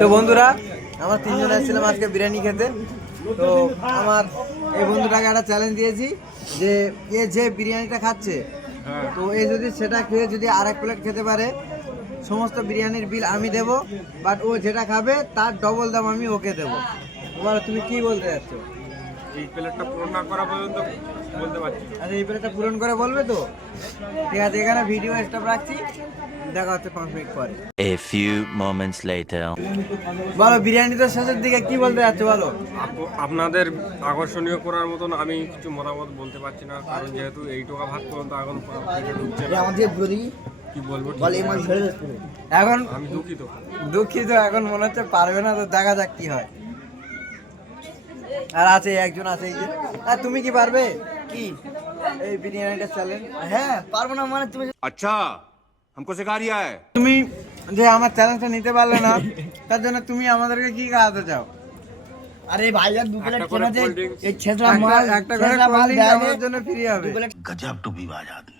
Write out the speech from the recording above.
তো বন্ধুরা আমরা তিনজন এসেছিলাম আজকে বিরিয়ানি খেতে। তো আমার এই বন্ধুটাকে একটা চ্যালেঞ্জ দিয়েছি যে এ যে বিরিয়ানিটা খাচ্ছে তো এ যদি সেটা খেয়ে যদি আরেক প্লেট খেতে পারে সমস্ত বিরিয়ানির বিল আমি দেবো, বাট ও যেটা খাবে তার ডবল দাম আমি ওকে দেবো। বলো তুমি কি বলতে যাচ্ছ? এই প্লেটটা পূরণ না করা পর্যন্ত বলতে পারছি না। আচ্ছা এই প্লেটটা পূরণ করে বলবে তো? ঠিক আছে, এখানে ভিডিও স্টপ রাখছি, দেখা হচ্ছে 5 মিনিট পরে। A few moments later. বলো বিরিয়ানি তো শেষের দিকে কি বলতে যাচ্ছ বলো? আপনাদের আকর্ষণীয় করার মতন আমি কিছু মতামত বলতে পারছি না, কারণ যেহেতু এই টোকা ভাত পর্যন্ত এখন পেটে ঢুকছে না। কি বলবো ঠিক নেই। এখন আমি দুঃখিত। দুঃখিত, এখন মনে হচ্ছে পারবে না, তো দেখা যাক কি হয়। আর আছে একজন আছে এই যে, আর তুমি কি পারবে কি এই বিরিয়ানিটা চ্যালেঞ্জ? হ্যাঁ পারবো না মানে তুমি अच्छा हमको सिखा रिया है। তুমি যে আমার চ্যালেঞ্জটা নিতে পারলে না তার জন্য তুমি আমাদেরকে কি খাওয়াতে চাও? আরে ভাইয়া দু প্লেট একটা করে কেনা যে cold drinks। এই ছেঁচড়া মাল একটা করে ছেঁচড়া মাল কোল্ড ড্রিঙ্ক দেয় আমাদের জন্য ফ্রি হবে। দু প্লেট गजब टू विवाद आदमी।